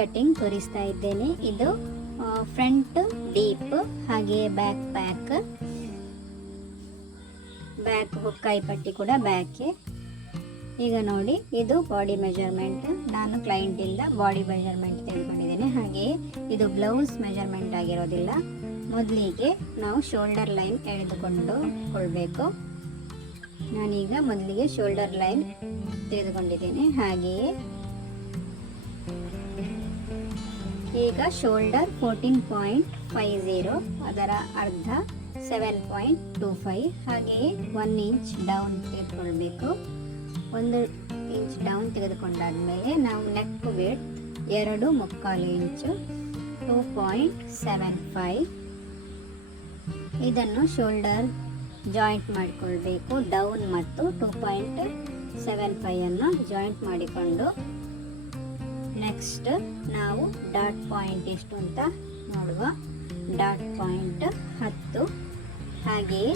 Cutting ತೋರಿಸ್ತಾ ಇದ್ದೇನೆ. ಇದು ಫ್ರಂಟ್ ಡೀಪ್ ಹಾಗೆ ಬ್ಯಾಕ್ ಪ್ಯಾಕ್. ಬ್ಯಾಕ್ ಹುಕ್ಕಾಯಿ ಪಟ್ಟಿ ಕೂಡ ಬ್ಯಾಕೆ. ಈಗ ನೋಡಿ, ಇದು ಬಾಡಿ ಮೆಜರ್ಮೆಂಟ್. ನಾನು ಕ್ಲೈಂಟಿಂದ ಬಾಡಿ ಮೆಜರ್ಮೆಂಟ್ ತೆಗೆದುಕೊಂಡಿದ್ದೇನೆ. ಹಾಗೆಯೇ ಇದು ಬ್ಲೌಸ್ ಮೆಜರ್ಮೆಂಟ್ ಆಗಿರೋದಿಲ್ಲ. ಮೊದಲಿಗೆ ನಾವು ಶೋಲ್ಡರ್ ಲೈನ್ ಎಳೆದುಕೊಂಡು ಕೊಳ್ಬೇಕು ನಾನೀಗ ಮೊದಲಿಗೆ ಶೋಲ್ಡರ್ ಲೈನ್ ತೆಗೆದುಕೊಂಡಿದ್ದೇನೆ. ಹಾಗೆಯೇ ಈಗ shoulder fourteen point five zero ಅದರ ಅರ್ಧ ಸೆವೆನ್ ಪಾಯಿಂಟ್ ಟೂ ಫೈವ್ ಹಾಗೆಯೇ ಒನ್ ಇಂಚ್ ಡೌನ್ ತೆಗೆದುಕೊಳ್ಬೇಕು. ಒಂದು ಇಂಚ್ ಡೌನ್ ತೆಗೆದುಕೊಂಡಾದ್ಮೇಲೆ ನಾವು ನೆಕ್ ವೇಟ್ ಎರಡು ಮುಕ್ಕಾಲು ಇಂಚು ಟೂ ಪಾಯಿಂಟ್ ಸೆವೆನ್ ಫೈ ಇದನ್ನು ಶೋಲ್ಡರ್ ಜಾಯಿಂಟ್ ಮಾಡಿಕೊಳ್ಬೇಕು ಡೌನ್ ಮತ್ತು ಟೂ ಪಾಯಿಂಟ್ ಸೆವೆನ್ ಫೈವನ್ನು ಜಾಯಿಂಟ್ ಮಾಡಿಕೊಂಡು. ನೆಕ್ಸ್ಟ್ ನಾವು ಡಾಟ್ ಪಾಯಿಂಟ್ ಎಷ್ಟು ಅಂತ ನೋಡುವ. ಡಾಟ್ ಪಾಯಿಂಟ್ ಹತ್ತು. ಹಾಗೆಯೇ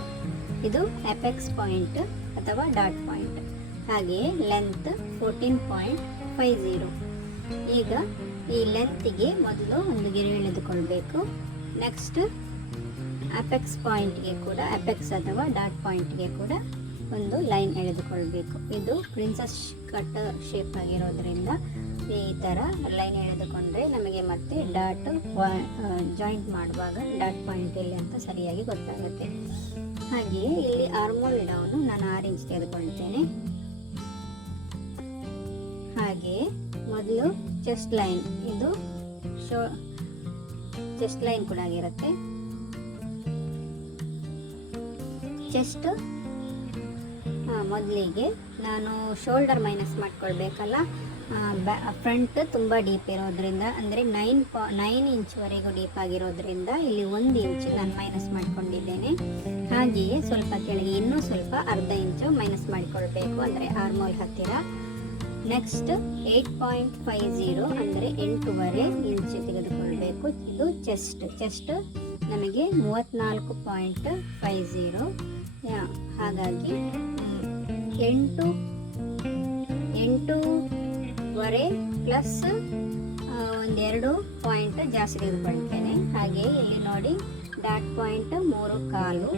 ಇದು ಎಪೆಕ್ಸ್ ಪಾಯಿಂಟ್ ಅಥವಾ ಡಾಟ್ ಪಾಯಿಂಟ್. ಹಾಗೆಯೇ length fourteen point five zero ಈಗ ಈ ಲೆಂತಿಗೆ ಮೊದಲು ಒಂದು ಗೆರೆ ಎಳೆದುಕೊಳ್ಬೇಕು. ನೆಕ್ಸ್ಟ್ ಅಪೆಕ್ಸ್ ಪಾಯಿಂಟ್ಗೆ ಕೂಡ ಅಪೆಕ್ಸ್ ಅಥವಾ ಡಾಟ್ ಪಾಯಿಂಟ್ಗೆ ಕೂಡ ಒಂದು ಲೈನ್ ಎಳೆದುಕೊಳ್ಬೇಕು. ಇದು ಪ್ರಿನ್ಸಸ್ ಕಟ್ ಶೇಪ್ ಆಗಿರೋದ್ರಿಂದ ಈ ಥರ ಲೈನ್ ಎಳೆದುಕೊಂಡ್ರೆ ನಮಗೆ ಮತ್ತೆ ಡಾಟ್ ಜಾಯಿಂಟ್ ಮಾಡುವಾಗ ಡಾಟ್ ಪಾಯಿಂಟ್ ಎಲ್ಲಿ ಅಂತ ಸರಿಯಾಗಿ ಗೊತ್ತಾಗುತ್ತೆ. ಹಾಗೆಯೇ ಇಲ್ಲಿ ಆರ್ಮೋಲ್ ಡೌನು ನಾನು ಆರ್ ಇಂಚ್ ತೆಗೆದುಕೊಳ್ತೇನೆ. ಹಾಗೆಯೇ ಮೊದಲು ಚೆಸ್ಟ್ ಲೈನ್ ಇದು ಶೋ ಚೆಸ್ಟ್ ಲೈನ್ ಕೂಡ ಆಗಿರುತ್ತೆ. ಚೆಸ್ಟ್ ಮೊದಲಿಗೆ ನಾನು ಶೋಲ್ಡರ್ ಮೈನಸ್ ಮಾಡ್ಕೊಳ್ಬೇಕಲ್ಲ? ಫ್ರಂಟ್ ತುಂಬ ಡೀಪ್ ಇರೋದ್ರಿಂದ, ಅಂದರೆ ನೈನ್ ಪಾ ನೈನ್ ಇಂಚ್ವರೆಗೂ ಡೀಪ್ ಆಗಿರೋದ್ರಿಂದ ಇಲ್ಲಿ ಒಂದು ಇಂಚ್ ನಾನು ಮೈನಸ್ ಮಾಡ್ಕೊಂಡಿದ್ದೇನೆ. ಹಾಗೆಯೇ ಸ್ವಲ್ಪ ಕೆಳಗೆ ಇನ್ನೂ ಸ್ವಲ್ಪ ಅರ್ಧ ಇಂಚು ಮೈನಸ್ ಮಾಡಿಕೊಳ್ಬೇಕು ಅಂದರೆ ಆರ್ಮೋಲ್ ಹತ್ತಿರ. Next eight point five zero ಅಂದರೆ ಎಂಟೂವರೆ ಇಂಚು ತೆಗೆದುಕೊಳ್ಬೇಕು. ಇದು ಚೆಸ್ಟ್ ಚೆಸ್ಟ್ ನಮಗೆ ಮೂವತ್ತ್ನಾಲ್ಕು ಪಾಯಿಂಟ್ ಫೈವ್ ಝೀರೋ ಹಾಗಾಗಿ ಎಂಟು ಎಂಟು ಎಂಟೂವರೆ ಪ್ಲಸ್ ಒಂದೆರಡು ಪಾಯಿಂಟ್ ಜಾಸ್ತಿ ತೆಗೆದುಕೊಳ್ತೇನೆ ಹಾಗೆ ಇಲ್ಲಿ ನೋಡಿ ಡಾಟ್ ಪಾಯಿಂಟ್ ಮೂರು ಕಾಲು.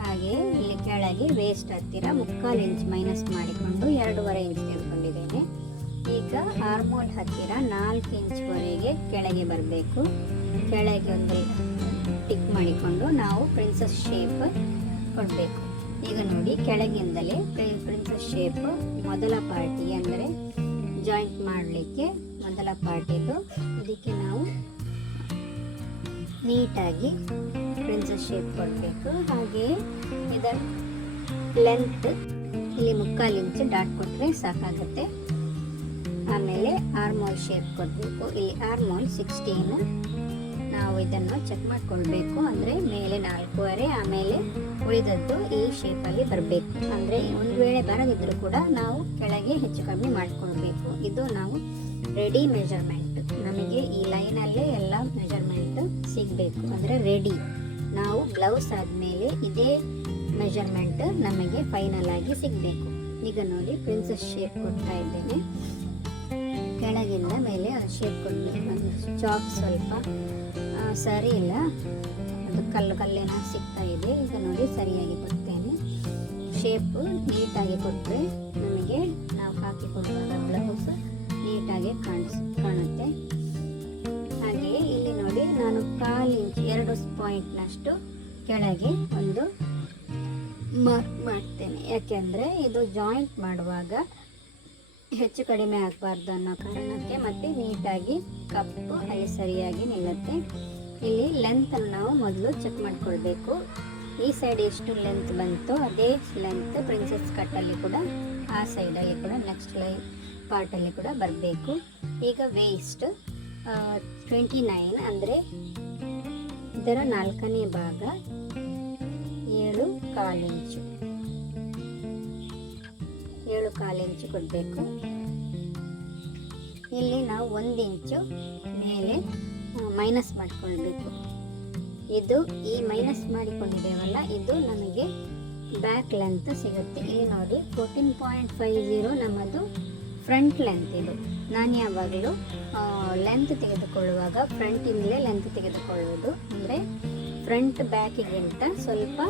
ಹಾಗೆ ಇಲ್ಲಿ ಕೆಳಗೆ ವೇಸ್ಟ್ ಹತ್ತಿರ ಮುಕ್ಕಾಲು ಇಂಚ್ ಮೈನಸ್ ಮಾಡಿಕೊಂಡು ಎರಡೂವರೆ ಇಂಚ್ ತೆಗೆದುಕೊಂಡಿದ್ದೇನೆ. ಈಗ ಆರ್ಮೋಲ್ ಹತ್ತಿರ ನಾಲ್ಕು ಇಂಚ್ವರೆಗೆ ಕೆಳಗೆ ಬರಬೇಕು. ಕೆಳಗೆ ಒಂದು ಟಿಕ್ ಮಾಡಿಕೊಂಡು ನಾವು ಪ್ರಿನ್ಸಸ್ ಶೇಪ್ ಕೊಡಬೇಕು. ಈಗ ನೋಡಿ, ಕೆಳಗಿಂದಲೇ ಪ್ರಿನ್ಸ್ ಶೇಪ್ ಮೊದಲ ಪಾರ್ಟಿ ಅಂದರೆ ಜಾಯಿಂಟ್ ಮಾಡಲಿಕ್ಕೆ ಮೊದಲ ಪಾರ್ಟಿದು ಇದಕ್ಕೆ ನಾವು ನೀಟಾಗಿ ಪ್ರಿನ್ಸಸ್ ಶೇಪ್ ಕೊಡಬೇಕು. ಹಾಗೆಯೇ ಇದರ ಲೆಂತ್ ಇಲ್ಲಿ ಮುಕ್ಕಾಲು ಇಂಚ್ ಡಾಟ್ ಕೊಟ್ಟರೆ ಸಾಕಾಗುತ್ತೆ. ಆಮೇಲೆ ಆರ್ಮೋಲ್ ಶೇಪ್ ಕೊಡಬೇಕು. ಇಲ್ಲಿ ಆರ್ಮೋಲ್ ಸಿಕ್ಸ್ಟೀನ್ ನಾವು ಇದನ್ನು ಚೆಕ್ ಮಾಡಿಕೊಳ್ಬೇಕು. ಅಂದರೆ ಮೇಲೆ ನಾಲ್ಕೂವರೆ, ಆಮೇಲೆ ಉಳಿದದ್ದು ಈ ಶೇಪಲ್ಲಿ ಬರಬೇಕು. ಅಂದರೆ ಒಂದು ವೇಳೆ ಬರದಿದ್ದರೂ ಕೂಡ ನಾವು ಕೆಳಗೆ ಹೆಚ್ಚು ಕಮ್ಮಿ ಮಾಡಿಕೊಳ್ಬೇಕು. ಇದು ನಾವು ರೆಡಿ ಮೆಜರ್ಮೆಂಟ್ ನಮಗೆ ಈ ಲೈನಲ್ಲೇ ಎಲ್ಲ ಮೆಜರ್ಮೆಂಟ್ ಸಿಗಬೇಕು. ಅಂದರೆ ರೆಡಿ ನಾವು ಬ್ಲೌಸ್ ಆದಮೇಲೆ ಇದೇ ಮೆಜರ್ಮೆಂಟ್ ನಮಗೆ ಫೈನಲ್ ಆಗಿ ಸಿಗಬೇಕು. ಈಗ ನೋಡಿ ಪ್ರಿನ್ಸಸ್ ಶೇಪ್ ಕೊಡ್ತಾ ಇದ್ದೇನೆ. ಕೆಳಗಿಂದ ಮೇಲೆ ಶೇಪ್ ಕೊಡಬೇಕು ಚಾಕ್ ಸ್ವಲ್ಪ ಸರಿ ಇಲ್ಲ. ಅದು ಕಲ್ಲು ಕಲ್ಲೇನ ಸಿಗ್ತಾ ಇದೆ. ಈಗ ನೋಡಿ ಸರಿಯಾಗಿ ಕೊಡ್ತೇನೆ. ಶೇಪು ನೀಟಾಗಿ ಕೊಟ್ಟರೆ ನಮಗೆ ನಾವು ಹಾಕಿಕೊಳ್ಳುವಾಗ ಬ್ಲೌಸ್ ನೀಟಾಗಿ ಕಾಣಿಸ್, ಕಾಣುತ್ತೆ. ಹಾಗೆಯೇ ಇಲ್ಲಿ ನೋಡಿ ನಾನು ಕಾಲು ಇಂಚ್, ಎರಡು ಪಾಯಿಂಟ್ನಷ್ಟು ಕೆಳಗೆ ಒಂದು ಮಾರ್ಕ್ ಮಾಡ್ತೇನೆ. ಯಾಕೆಂದರೆ ಇದು ಜಾಯಿಂಟ್ ಮಾಡುವಾಗ ಹೆಚ್ಚು ಕಡಿಮೆ ಆಗಬಾರ್ದು ಅನ್ನೋ ಕಾರಣಕ್ಕೆ ಮತ್ತು ನೀಟಾಗಿ ಕಪ್ಪು ಅಲ್ಲಿ ಸರಿಯಾಗಿ ನಿಲ್ಲುತ್ತೆ. ಇಲ್ಲಿ ಲೆಂತನ್ನು ನಾವು ಮೊದಲು ಚೆಕ್ ಮಾಡ್ಕೊಳ್ಬೇಕು. ಈ ಸೈಡ್ ಎಷ್ಟು ಲೆಂತ್ ಬಂತು ಅದೇ ಲೆಂತ್ ಪ್ರಿನ್ಸಸ್ ಕಟ್ಟಲ್ಲಿ ಕೂಡ, ಆ ಸೈಡಲ್ಲಿ ಕೂಡ ನೆಕ್ಸ್ಟ್ ಲೈ ಪಾರ್ಟಲ್ಲಿ ಕೂಡ ಬರಬೇಕು. ಈಗ ವೇಸ್ಟ್ ಟ್ವೆಂಟಿ ನೈನ್ ಅಂದರೆ ಇದರ ನಾಲ್ಕನೇ ಭಾಗ, ಏಳು ಕಾಲು ಇಂಚು ಕಾಲು ಇಂಚು ಕೊಡಬೇಕು. ಇಲ್ಲಿ ನಾವು ಒಂದು ಇಂಚು ಮೇಲೆ ಮೈನಸ್ ಮಾಡಿಕೊಳ್ಬೇಕು. ಇದು ಈ ಮೈನಸ್ ಮಾಡಿಕೊಂಡಿದ್ದೇವಲ್ಲ, ಇದು ನಮಗೆ ಬ್ಯಾಕ್ ಲೆಂತ್ ಸಿಗುತ್ತೆ. ಇಲ್ಲಿ ನೋಡಿ ಫೋರ್ಟೀನ್ ಪಾಯಿಂಟ್ ಫೈವ್ ಜೀರೋ ನಮ್ಮದು ಫ್ರಂಟ್ ಲೆಂತ್ ಇದು. ನಾನು ಯಾವಾಗಲೂ ಲೆಂತ್ ತೆಗೆದುಕೊಳ್ಳುವಾಗ ಫ್ರಂಟಿಂದಲೇ ಲೆಂತ್ ತೆಗೆದುಕೊಳ್ಳೋದು ಅಂದರೆ ಫ್ರಂಟ್ ಬ್ಯಾಕಿಗಿಂತ ಸ್ವಲ್ಪ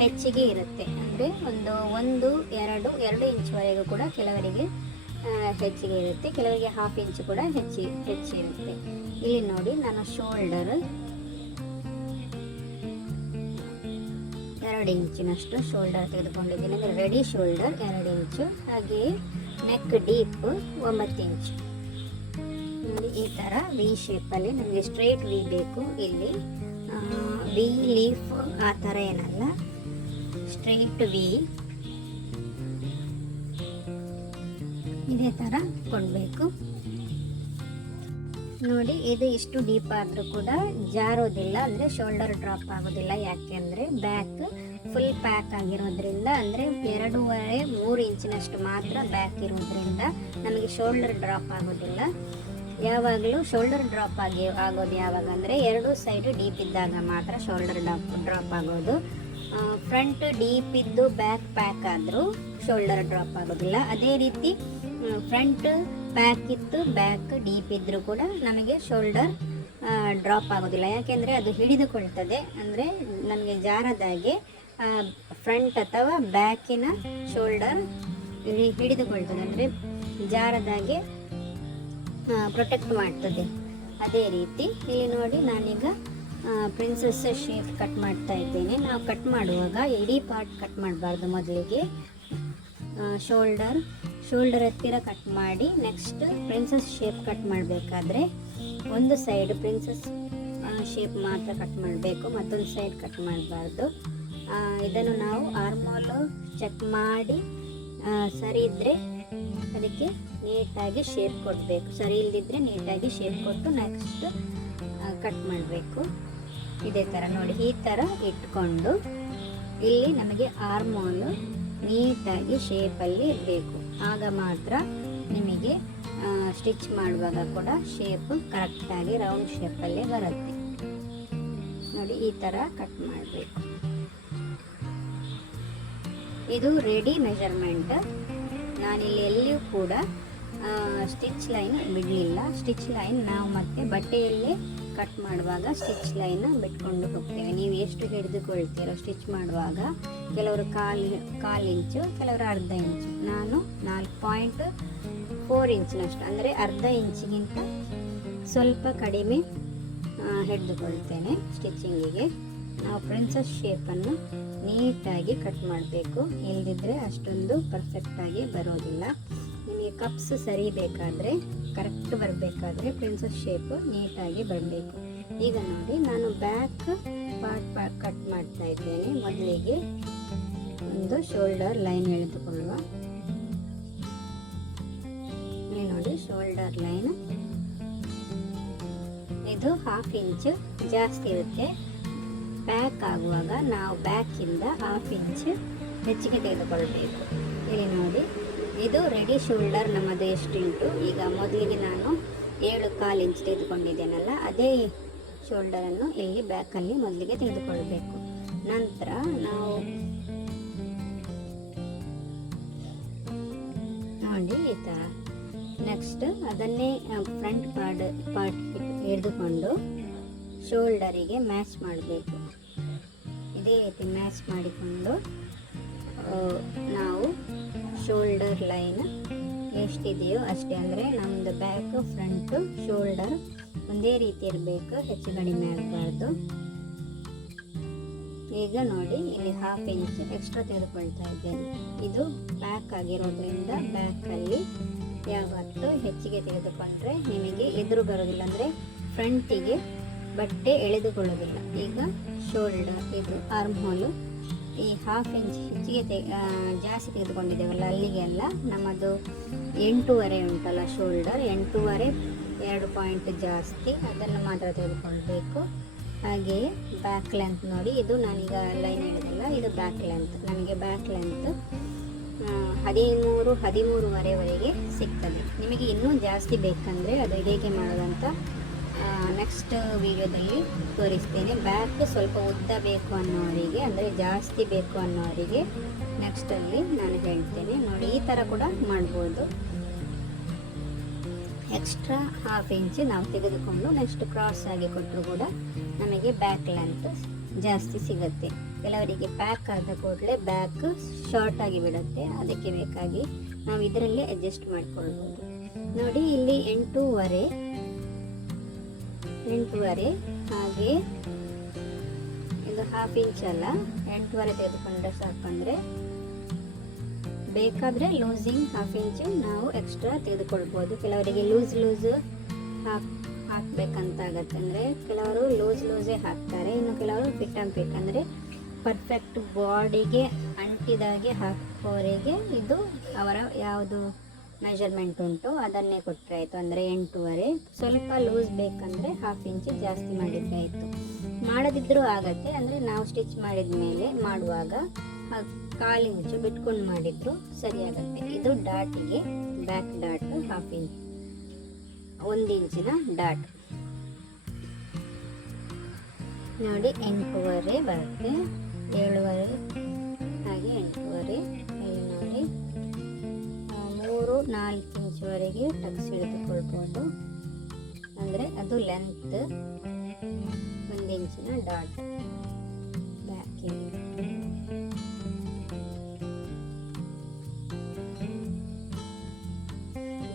ಹೆಚ್ಚಿಗೆ ಇರುತ್ತೆ. ಅಂದರೆ ಒಂದು ಒಂದು, ಎರಡು ಎರಡು ಇಂಚುವರೆಗೂ ಕೂಡ ಕೆಲವರಿಗೆ ಹೆಚ್ಚಿಗೆ ಇರುತ್ತೆ. ಕೆಲವರಿಗೆ ಹಾಫ್ ಇಂಚ್ ಕೂಡ ಹೆಚ್ಚಿ ಹೆಚ್ಚಿರುತ್ತೆ ಇಲ್ಲಿ ನೋಡಿ ನಾನು ಶೋಲ್ಡರ್ ಎರಡು ಇಂಚಿನಷ್ಟು ಶೋಲ್ಡರ್ ತೆಗೆದುಕೊಂಡಿದ್ದೀನಿ. ಅಂದರೆ ರೆಡಿ ಶೋಲ್ಡರ್ ಎರಡು ಇಂಚು ಹಾಗೆಯೇ ನೆಕ್ ಡೀಪ್ ಒಂಬತ್ತು ಇಂಚು ನೋಡಿ, ಈ ಥರ ವಿ ಶೇಪಲ್ಲಿ ನಮಗೆ ಸ್ಟ್ರೈಟ್ ವಿ ಬೇಕು ಇಲ್ಲಿ. ವಿ ಲೀಫ್ ಆ ಥರ ಏನಲ್ಲ. ಸ್ಟ್ರೇಟ್ ವಿ ಇದೇ ಥರ ಕೊಡಬೇಕು. ನೋಡಿ, ಇದು ಇಷ್ಟು ಡೀಪ್ ಆದರೂ ಕೂಡ ಜಾರೋದಿಲ್ಲ, ಅಂದರೆ ಶೋಲ್ಡರ್ ಡ್ರಾಪ್ ಆಗೋದಿಲ್ಲ. ಯಾಕೆಂದರೆ ಬ್ಯಾಕ್ ಫುಲ್ ಪ್ಯಾಕ್ ಆಗಿರೋದ್ರಿಂದ, ಅಂದರೆ ಎರಡೂವರೆ, ಮೂರು ಇಂಚಿನಷ್ಟು ಮಾತ್ರ ಬ್ಯಾಕ್ ಇರೋದ್ರಿಂದ ನಮಗೆ ಶೋಲ್ಡರ್ ಡ್ರಾಪ್ ಆಗೋದಿಲ್ಲ. ಯಾವಾಗಲೂ ಶೋಲ್ಡರ್ ಡ್ರಾಪ್ ಆಗಿ, ಆಗೋದು ಯಾವಾಗ ಅಂದರೆ ಎರಡು ಸೈಡು ಡೀಪ್ ಇದ್ದಾಗ ಮಾತ್ರ ಶೋಲ್ಡರ್ ಡ್ರಾಪ್ ಡ್ರಾಪ್ ಆಗೋದು. ಫ್ರಂಟ್ ಡೀಪ್ ಇದ್ದು ಬ್ಯಾಕ್ ಪ್ಯಾಕ್ ಆದರೂ ಶೋಲ್ಡರ್ ಡ್ರಾಪ್ ಆಗೋದಿಲ್ಲ. ಅದೇ ರೀತಿ ಫ್ರಂಟ್ ಪ್ಯಾಕ್ ಇತ್ತು ಬ್ಯಾಕ್ ಡೀಪ್ ಇದ್ದರೂ ಕೂಡ ನಮಗೆ ಶೋಲ್ಡರ್ ಡ್ರಾಪ್ ಆಗೋದಿಲ್ಲ. ಯಾಕೆಂದರೆ ಅದು ಹಿಡಿದುಕೊಳ್ತದೆ. ಅಂದರೆ ನಮಗೆ ಜಾರದಾಗೆ ಫ್ರಂಟ್ ಅಥವಾ ಬ್ಯಾಕಿನ ಶೋಲ್ಡರ್ ಹಿಡಿದುಕೊಳ್ತದೆ. ಅಂದರೆ ಜಾರದಾಗೆ ಪ್ರೊಟೆಕ್ಟ್ ಮಾಡ್ತದೆ. ಅದೇ ರೀತಿ, ಇಲ್ಲಿ ನೋಡಿ ನಾನೀಗ ಪ್ರಿನ್ಸಸ್ ಶೇಪ್ ಕಟ್ ಮಾಡ್ತಾ ಇದ್ದೇನೆ. ನಾವು ಕಟ್ ಮಾಡುವಾಗ ಇಡೀ ಪಾರ್ಟ್ ಕಟ್ ಮಾಡಬಾರ್ದು ಮೊದಲಿಗೆ. ಶೋಲ್ಡರ್ ಶೋಲ್ಡರ್ ಹತ್ತಿರ ಕಟ್ ಮಾಡಿ ನೆಕ್ಸ್ಟ್ ಪ್ರಿನ್ಸಸ್ ಶೇಪ್ ಕಟ್ ಮಾಡಬೇಕಾದ್ರೆ ಒಂದು ಸೈಡ್ ಪ್ರಿನ್ಸಸ್ ಶೇಪ್ ಮಾತ್ರ ಕಟ್ ಮಾಡಬೇಕು, ಮತ್ತೊಂದು ಸೈಡ್ ಕಟ್ ಮಾಡಬಾರ್ದು. ಇದನ್ನು ನಾವು ಆರ್ಮೋಲು ಚೆಕ್ ಮಾಡಿ ಸರಿ ಇದ್ದರೆ ಅದಕ್ಕೆ ನೀಟಾಗಿ ಶೇಪ್ ಕೊಡಬೇಕು. ಸರಿ ಇಲ್ಲದಿದ್ದರೆ ನೀಟಾಗಿ ಶೇಪ್ ಕೊಟ್ಟು ನೆಕ್ಸ್ಟ್ ಕಟ್ ಮಾಡಬೇಕು. ಇದೇ ಥರ ನೋಡಿ, ಈ ಥರ ಇಟ್ಕೊಂಡು ಇಲ್ಲಿ ನಮಗೆ ಆರ್ಮೋಲು ನೀಟಾಗಿ ಶೇಪಲ್ಲಿ ಇರಬೇಕು. ಆಗ ಮಾತ್ರ ನಿಮಗೆ ಸ್ಟಿಚ್ ಮಾಡುವಾಗ ಕೂಡ ಶೇಪ್ ಕರೆಕ್ಟಾಗಿ ರೌಂಡ್ ಶೇಪಲ್ಲೇ ಬರುತ್ತೆ. ನೋಡಿ, ಈ ಥರ ಕಟ್ ಮಾಡಬೇಕು. ಇದು ರೆಡಿ ಮೆಜರ್ಮೆಂಟ್ ನಾನಿಲ್ಲಿ ಎಲ್ಲಿಯೂ ಕೂಡ ಸ್ಟಿಚ್ ಲೈನ್ ಬಿಡಲಿಲ್ಲ. ಸ್ಟಿಚ್ ಲೈನ್ ನಾವು ಮತ್ತೆ ಬಟ್ಟೆಯಲ್ಲೇ ಕಟ್ ಮಾಡುವಾಗ ಸ್ಟಿಚ್ ಲೈನ್ ಬಿಟ್ಕೊಂಡು ಹೋಗ್ತೇವೆ. ನೀವು ಎಷ್ಟು ಹಿಡಿದುಕೊಳ್ತೀರೋ ಸ್ಟಿಚ್ ಮಾಡುವಾಗ ಕೆಲವರು ಕಾಲು ಕಾಲು ಇಂಚು, ಕೆಲವರು ಅರ್ಧ ಇಂಚು. ನಾನು ನಾಲ್ಕು ಪಾಯಿಂಟ್ ಫೋರ್ ಇಂಚಿನಷ್ಟು, ಅಂದರೆ ಅರ್ಧ ಇಂಚಿಗಿಂತ ಸ್ವಲ್ಪ ಕಡಿಮೆ ಹಿಡಿದುಕೊಳ್ತೇನೆ ಸ್ಟಿಚಿಂಗಿಗೆ. ನಾವು ಪ್ರಿನ್ಸಸ್ ಶೇಪನ್ನು ನೀಟಾಗಿ ಕಟ್ ಮಾಡಬೇಕು. ಇಲ್ಲದಿದ್ದರೆ ಅಷ್ಟೊಂದು ಪರ್ಫೆಕ್ಟಾಗಿ ಬರೋದಿಲ್ಲ. ನಿಮಗೆ ಕಪ್ಸ್ ಸರಿ ಬೇಕಾದರೆ ಕರೆಕ್ಟ್ ಬರಬೇಕಾದ್ರೆ ಪ್ರಿನ್ಸಸ್ ಶೇಪು ನೀಟಾಗಿ ಬರಬೇಕು. ಈಗ ನೋಡಿ, ನಾನು ಬ್ಯಾಕ್ ಪಾರ್ಟ್ ಕಟ್ ಮಾಡ್ತಾ ಇದ್ದೇನೆ. ಮೊದಲಿಗೆ ಒಂದು ಶೋಲ್ಡರ್ ಲೈನ್ ಎಳೆದುಕೊಳ್ಳುವ. ಇಲ್ಲಿ ನೋಡಿ ಶೋಲ್ಡರ್ ಲೈನ್ ಇದು ಹಾಫ್ ಇಂಚ್ ಜಾಸ್ತಿ ಇರುತ್ತೆ. ಬ್ಯಾಕ್ ಆಗುವಾಗ ನಾವು ಬ್ಯಾಕಿಂದ ಹಾಫ್ ಇಂಚ್ ಹೆಚ್ಚಿಗೆ ತೆಗೆದುಕೊಳ್ಬೇಕು. ಇಲ್ಲಿ ನೋಡಿ ಇದು ರೆಡಿ ಶೋಲ್ಡರ್ ನಮ್ಮದು ಎಷ್ಟುಂಟು ಈಗ ಮೊದಲಿಗೆ ನಾನು ಏಳು ಕಾಲು ಇಂಚ್ ತೆಗೆದುಕೊಂಡಿದ್ದೇನಲ್ಲ, ಅದೇ ಶೋಲ್ಡರನ್ನು ಇಲ್ಲಿ ಬ್ಯಾಕಲ್ಲಿ ಮೊದಲಿಗೆ ತೆಗೆದುಕೊಳ್ಬೇಕು. ನಂತರ ನಾವು ನೋಡಿ ಈ ಥರ ನೆಕ್ಸ್ಟ್ ಅದನ್ನೇ ಫ್ರಂಟ್ ಪಾರ್ಟ್ ಪಾರ್ಟ್ ಹಿಡಿದುಕೊಂಡು ಶೋಲ್ಡರಿಗೆ ಮ್ಯಾಚ್ ಮಾಡಬೇಕು. ಇದೇ ರೀತಿ ಮ್ಯಾಚ್ ಮಾಡಿಕೊಂಡು ನಾವು ಶೋಲ್ಡರ್ ಲೈನ್ ಎಷ್ಟಿದೆಯೋ ಅಷ್ಟೇ ಅಂದರೆ ನಮ್ಮದು ಬ್ಯಾಕು ಫ್ರಂಟು ಶೋಲ್ಡರ್ ಒಂದೇ ರೀತಿ ಇರಬೇಕು, ಹೆಚ್ಚು ಕಡಿಮೆ ಆಗಬಾರ್ದು. ಈಗ ನೋಡಿ, ಇಲ್ಲಿ ಹಾಫ್ ಇಂಚ್ ಎಕ್ಸ್ಟ್ರಾ ತೆಗೆದುಕೊಳ್ತಾ ಇದ್ದೇನೆ. ಇದು ಬ್ಯಾಕ್ ಆಗಿರೋದ್ರಿಂದ ಬ್ಯಾಕಲ್ಲಿ ಯಾವತ್ತೂ ಹೆಚ್ಚಿಗೆ ತೆಗೆದುಕೊಂಡ್ರೆ ನಿಮಗೆ ಎದುರು ಬರೋದಿಲ್ಲ. ಅಂದರೆ ಫ್ರಂಟಿಗೆ ಬಟ್ಟೆ ಎಳೆದುಕೊಳ್ಳೋದಿಲ್ಲ. ಈಗ ಶೋಲ್ಡರ್ ಇದು ಆರ್ಮ್ ಹೋಲು ಈ ಹಾಫ್ ಇಂಚ್ ಹೆಚ್ಚಿಗೆ ತೆಗೆ ಜಾಸ್ತಿ ತೆಗೆದುಕೊಂಡಿದ್ದೇವಲ್ಲ ಅಲ್ಲಿಗೆಲ್ಲ ನಮ್ಮದು ಎಂಟೂವರೆ ಉಂಟಲ್ಲ ಶೋಲ್ಡರ್ ಎಂಟೂವರೆ, ಎರಡು ಪಾಯಿಂಟ್ ಜಾಸ್ತಿ, ಅದನ್ನು ಮಾತ್ರ ತೆಗೆದುಕೊಳ್ಬೇಕು. ಹಾಗೆಯೇ ಬ್ಯಾಕ್ ಲೆಂತ್ ನೋಡಿ, ಇದು ನಾನೀಗ ಲೈನ್ ಹೇಳಿದಲ್ಲ ಇದು ಬ್ಯಾಕ್ ಲೆಂತ್ ನಮಗೆ ಬ್ಯಾಕ್ ಲೆಂತ್ ಹದಿಮೂರು, ಹದಿಮೂರುವರೆವರೆಗೆ ಸಿಗ್ತದೆ. ನಿಮಗೆ ಇನ್ನೂ ಜಾಸ್ತಿ ಬೇಕಂದರೆ ಅದು ಹೇಗೆ ಮಾಡೋದಂತ ನೆಕ್ಸ್ಟ್ ವಿಡಿಯೋದಲ್ಲಿ ತೋರಿಸ್ತೇನೆ. ಬ್ಯಾಕ್ ಸ್ವಲ್ಪ ಉದ್ದ ಬೇಕು ಅನ್ನೋರಿಗೆ, ಅಂದರೆ ಜಾಸ್ತಿ ಬೇಕು ಅನ್ನೋರಿಗೆ ನೆಕ್ಸ್ಟಲ್ಲಿ ನಾನು ಹೇಳ್ತೇನೆ. ನೋಡಿ, ಈ ಥರ ಕೂಡ ಮಾಡ್ಬೋದು. ಎಕ್ಸ್ಟ್ರಾ ಹಾಫ್ ಇಂಚ್ ನಾವು ತೆಗೆದುಕೊಂಡು ನೆಕ್ಸ್ಟ್ ಕ್ರಾಸ್ ಆಗಿ ಕೊಟ್ಟರು ಕೂಡ ನಮಗೆ ಬ್ಯಾಕ್ ಲೆಂತ್ ಜಾಸ್ತಿ ಸಿಗುತ್ತೆ. ಕೆಲವರಿಗೆ ಪ್ಯಾಕ್ ಆದ ಕೂಡಲೇ ಬ್ಯಾಕ್ ಶಾರ್ಟ್ ಆಗಿ ಬಿಡುತ್ತೆ. ಅದಕ್ಕೆ ಬೇಕಾಗಿ ನಾವು ಇದರಲ್ಲಿ ಅಡ್ಜಸ್ಟ್ ಮಾಡಿಕೊಳ್ಬೋದು. ನೋಡಿ, ಇಲ್ಲಿ ಎಂಟೂವರೆ ಎಂಟೂವರೆ, ಹಾಗೆ ಇದು ಹಾಫ್ ಇಂಚ್ ಅಲ್ಲ, ಎಂಟೂವರೆ ತೆಗೆದುಕೊಂಡ್ರೆ ಸಾಕಂದ್ರೆ ಬೇಕಾದರೆ ಲೂಸಿಂಗ್ ಹಾಫ್ ಇಂಚು ನಾವು ಎಕ್ಸ್ಟ್ರಾ ತೆಗೆದುಕೊಳ್ಬೋದು. ಕೆಲವರಿಗೆ ಲೂಸ್ ಲೂಸ್ ಹಾಕ್ ಹಾಕ್ಬೇಕಂತ ಆಗತ್ತೆ ಅಂದರೆ ಕೆಲವರು ಲೂಸ್ ಲೂಸೇ ಹಾಕ್ತಾರೆ, ಇನ್ನು ಕೆಲವರು ಫಿಟ್ ಆ್ಯಂಡ್ ಫಿಟ್ ಪರ್ಫೆಕ್ಟ್ ಬಾಡಿಗೆ ಅಂಟಿದಾಗೆ ಹಾಕೋರಿಗೆ ಇದು ಅವರ ಯಾವುದು ಮೆಜರ್ಮೆಂಟ್ ಉಂಟು. ಅದನ್ನೇ ಕೊಟ್ಟರೆ ಆಯಿತು. ಅಂದರೆ ಎಂಟೂವರೆ. ಸ್ವಲ್ಪ ಲೂಸ್ ಬೇಕಂದರೆ ಹಾಫ್ ಇಂಚು ಜಾಸ್ತಿ ಮಾಡಿದರೆ ಆಯಿತು. ಮಾಡದಿದ್ದರೂ ಆಗತ್ತೆ. ಅಂದರೆ ನಾವು ಸ್ಟಿಚ್ ಮಾಡಿದ ಮೇಲೆ ಮಾಡುವಾಗ ಕಾಲು ಇಂಚು ಬಿಟ್ಕೊಂಡು ಮಾಡಿದ್ರು ಸರಿ ಆಗತ್ತೆ. ಇದು ಡಾಟಿಗೆ ಬ್ಯಾಕ್ ಡಾಟ್ ಹಾಫ್ ಇಂಚ್ ಒಂದು ಇಂಚಿನ ಡಾಟ್ ನೋಡಿ ಎಂಟೂವರೆ ಬರುತ್ತೆ. ಏಳುವರೆ ಹಾಗೆ ಎಂಟೂವರೆ. ಮೂರು, ನಾಲ್ಕು ಇಂಚುವರೆಗೆ ಟಕ್ಸ್ ಹಿಡಿದುಕೊಳ್ಬೋದು. ಅಂದರೆ ಅದು ಲೆಂತ್ ಒಂದು ಇಂಚಿನ ಡಾಟ್ ಬ್ಯಾಕಿಗೆ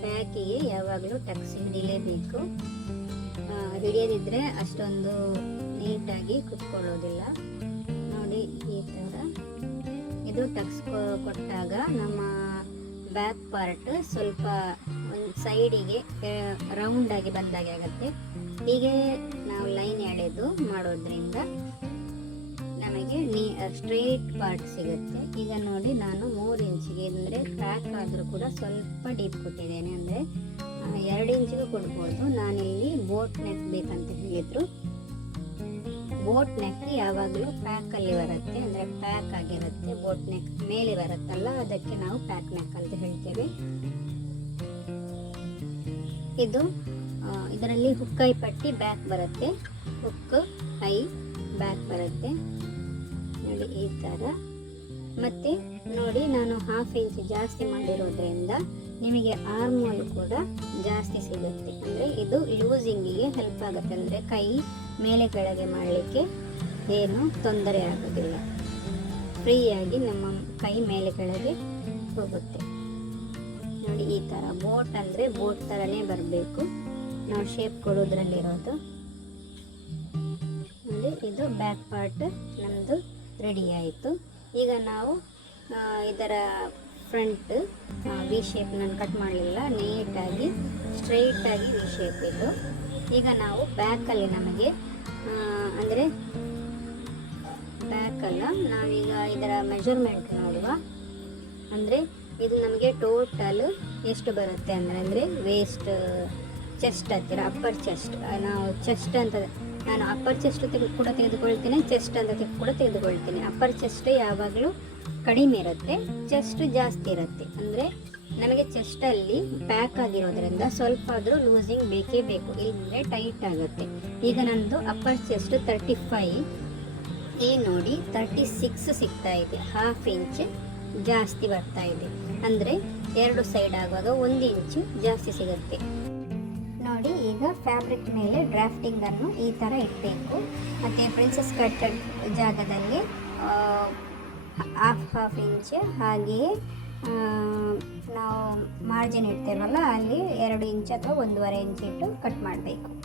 ಬ್ಯಾಕಿಗೆ ಯಾವಾಗಲೂ ಟಕ್ಸ್ ಹಿಡಿಲೇಬೇಕು. ಹಿಡಿಯದಿದ್ದರೆ ಅಷ್ಟೊಂದು ನೀಟಾಗಿ ಕುತ್ಕೊಳ್ಳೋದಿಲ್ಲ. ನೋಡಿ ಈ ಥರ ಇದು ಟಕ್ಸ್ ಕೊಟ್ಟಾಗ ನಮ್ಮ ಬ್ಯಾಕ್ ಪಾರ್ಟ್ ಸ್ವಲ್ಪ ಒಂದು ಸೈಡಿಗೆ ರೌಂಡಾಗಿ ಬಂದಾಗೆ ಆಗುತ್ತೆ. ಹೀಗೆ ನಾವು ಲೈನ್ ಎಳೆದು ಮಾಡೋದ್ರಿಂದ ನಮಗೆ ನೀ ಸ್ಟ್ರೈಟ್ ಪಾರ್ಟ್ ಸಿಗುತ್ತೆ. ಈಗ ನೋಡಿ ನಾನು ಮೂರು ಇಂಚಿಗೆ ಅಂದರೆ ಪ್ಯಾಕ್ ಆದರೂ ಕೂಡ ಸ್ವಲ್ಪ ಡೀಪ್ ಕೊಟ್ಟಿದ್ದೇನೆ ಅಂದರೆ ಎರಡು ಇಂಚಿಗೂ ಕೊಡ್ಬೋದು. ನಾನಿಲ್ಲಿ ಬೋಟ್ ನೆಕ್ ಬೇಕಂತ ಹೇಳಿದ್ರು. ಬೋಟ್ ನೆಕ್ ಯಾವಾಗಲೂ ಪ್ಯಾಕಲ್ಲಿ ಬರುತ್ತೆ. ಅಂದರೆ ಪ್ಯಾಕ್ ಆಗಿರುತ್ತೆ ಬೋಟ್ ನೆಕ್ ಮೇಲೆ ಬರುತ್ತಲ್ಲ, ಅದಕ್ಕೆ ನಾವು ಪ್ಯಾಕ್ ನೆಕ್ ಅಂತ ಹೇಳ್ತೇವೆ. ಇದು ಇದರಲ್ಲಿ ಹುಕ್ಕೈ ಪಟ್ಟಿ ಬ್ಯಾಕ್ ಬರುತ್ತೆ. ಹುಕ್ ಐ ಬ್ಯಾಕ್ ಬರುತ್ತೆ. ನೋಡಿ ಈ ಥರ ಮತ್ತು ನೋಡಿ, ನಾನು ಹಾಫ್ ಇಂಚ್ ಜಾಸ್ತಿ ಮಾಡಿರೋದ್ರಿಂದ ನಿಮಗೆ ಆರ್ಮೋಲ್ ಕೂಡ ಜಾಸ್ತಿ ಸಿಗುತ್ತೆ. ಅಂದರೆ ಇದು ಲೂಸಿಂಗಿಗೆ ಹೆಲ್ಪ್ ಆಗುತ್ತೆ. ಅಂದರೆ ಕೈ ಮೇಲೆ ಕೆಳಗೆ ಮಾಡಲಿಕ್ಕೆ ಏನು ತೊಂದರೆ ಆಗೋದಿಲ್ಲ. ಫ್ರೀಯಾಗಿ ನಮ್ಮ ಕೈ ಮೇಲೆ ಕೆಳಗೆ ಹೋಗುತ್ತೆ. ನೋಡಿ, ಈ ಥರ ಬೋಟ್ ಅಂದರೆ ಬೋಟ್ ಥರನೇ ಬರಬೇಕು. ನಾವು ಶೇಪ್ ಕೊಡೋದ್ರಲ್ಲಿರೋದು. ನೋಡಿ, ಇದು ಬ್ಯಾಕ್ ಪಾರ್ಟ್ ನಮ್ಮದು ರೆಡಿ ಆಯಿತು. ಈಗ ನಾವು ಇದರ ಫ್ರಂಟ್ ವಿ ಶೇಪ್ ನಾನು ಕಟ್ ಮಾಡಲಿಲ್ಲ. ನೀಟಾಗಿ ಸ್ಟ್ರೈಟಾಗಿ ವಿ ಶೇಪ್ ಇದು. ಈಗ ನಾವು ಬ್ಯಾಕಲ್ಲಿ ನಮಗೆ ಅಂದರೆ ಬ್ಯಾಕಲ್ಲ ನಾವೀಗ ಇದರ ಮೆಜರ್ಮೆಂಟ್ ನೋಡುವ. ಅಂದರೆ ಇದು ನಮಗೆ ಟೋಟಲ್ ಎಷ್ಟು ಬರುತ್ತೆ ಅಂದರೆ ಅಂದರೆ ವೇಸ್ಟ್ ಚೆಸ್ಟ್ ಹತ್ತಿರ ಅಪ್ಪರ್ ಚೆಸ್ಟ್ ನಾವು ಚೆಸ್ಟ್ ಅಂತ ನಾನು ಅಪ್ಪರ್ ಚೆಸ್ಟ್ ತೆಗೆ ಕೂಡ ತೆಗೆದುಕೊಳ್ತೀನಿ ಚೆಸ್ಟ್ ಅಂತ ಕೂಡ ತೆಗೆದುಕೊಳ್ತೀನಿ. ಅಪ್ಪರ್ ಚೆಸ್ಟ್ ಯಾವಾಗಲೂ ಕಡಿಮೆ ಇರುತ್ತೆ ಚೆಸ್ಟ್ ಜಾಸ್ತಿ ಇರುತ್ತೆ. ಅಂದರೆ ನಮಗೆ ಚೆಸ್ಟಲ್ಲಿ ಪ್ಯಾಕ್ ಆಗಿರೋದ್ರಿಂದ ಸ್ವಲ್ಪ ಆದರೂ ಲೂಸಿಂಗ್ ಬೇಕೇ. ಬೇಕು ಇಲ್ಲಂದರೆ ಟೈಟ್ ಆಗುತ್ತೆ. ಈಗ ನನ್ನದು ಅಪ್ಪರ್ ಚೆಸ್ಟ್ ತರ್ಟಿ ಫೈ ಈ ನೋಡಿ ತರ್ಟಿ ಸಿಕ್ಸ್ ಸಿಗ್ತಾ ಇದೆ. ಹಾಫ್ ಇಂಚ್ ಜಾಸ್ತಿ ಬರ್ತಾ ಇದೆ. ಅಂದರೆ ಎರಡು ಸೈಡ್ ಆಗುವಾಗ ಒಂದು ಇಂಚು ಜಾಸ್ತಿ ಸಿಗುತ್ತೆ. ನೋಡಿ, ಈಗ ಫ್ಯಾಬ್ರಿಕ್ ಮೇಲೆ ಡ್ರಾಫ್ಟಿಂಗ್ ಅನ್ನು ಈ ಥರ ಇಡಬೇಕು. ಮತ್ತು ಪ್ರಿನ್ಸಸ್ ಕಟ್ಟಡ್ ಜಾಗದಲ್ಲಿ ಹಾಫ್ ಹಾಫ್ ಇಂಚ್ ಹಾಗೆಯೇ ನಾವು ಮಾರ್ಜಿನ್ ಇಡ್ತೇವಲ್ಲ ಅಲ್ಲಿ ಎರಡು ಇಂಚ್ ಅಥವಾ ಒಂದೂವರೆ ಇಂಚ್ ಇಟ್ಟು ಕಟ್ ಮಾಡಬೇಕು.